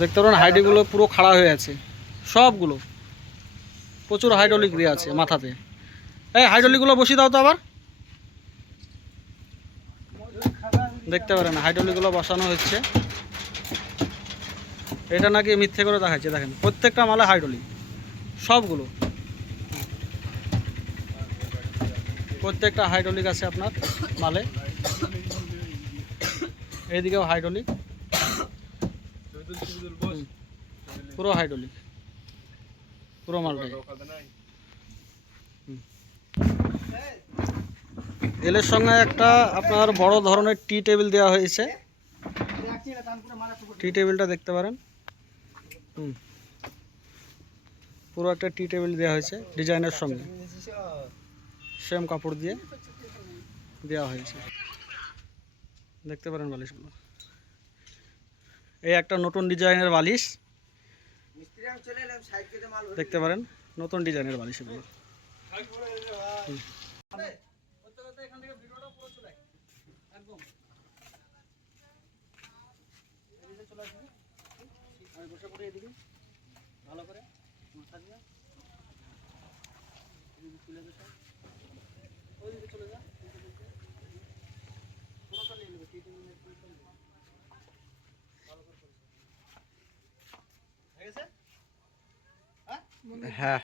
দেখতে পারেন হাইড্রোলিকগুলো পুরো খাড়া হয়ে আছে, সবগুলো প্রচুর হাইড্রোলিক দিয়ে আছে মাথাতে। এই হাইড্রোলিকগুলো বসিয়ে দাও তো আবার। দেখতে পারেন হাইড্রোলিকগুলো বসানো হচ্ছে। এটা নাকি মিথ্যে করে দেখাচ্ছে, দেখেন প্রত্যেকটা মালে হাইড্রোলিক, সবগুলো প্রত্যেকটা হাইড্রোলিক আছে আপনার মালে। এইদিকেও হাইড্রোলিক, পুরো হাইড্রোলিক, পুরো মালটাই। এলের সঙ্গে একটা আপনার বড় ধরনের টি টেবিল দেওয়া হয়েছে। টি টেবিলটা দেখতে পারেন, পুরো একটা টি টেবিল দেওয়া হয়েছে ডিজাইনের সঙ্গে, সেম কাপড় দিয়ে দেওয়া হয়েছে। দেখতে পারেন বালিশগুলো, এই একটা নতুন ডিজাইনের বালিশ দেখতে পারেন, নতুন ডিজাইনের বালিশ এগুলো। ভালো করে মাথা দিয়ে তুলে দেবে, ওইদিকে চলে যা, পুরোটা নিয়ে নেবে, ভালো করে হয়ে গেছে। হ্যাঁ।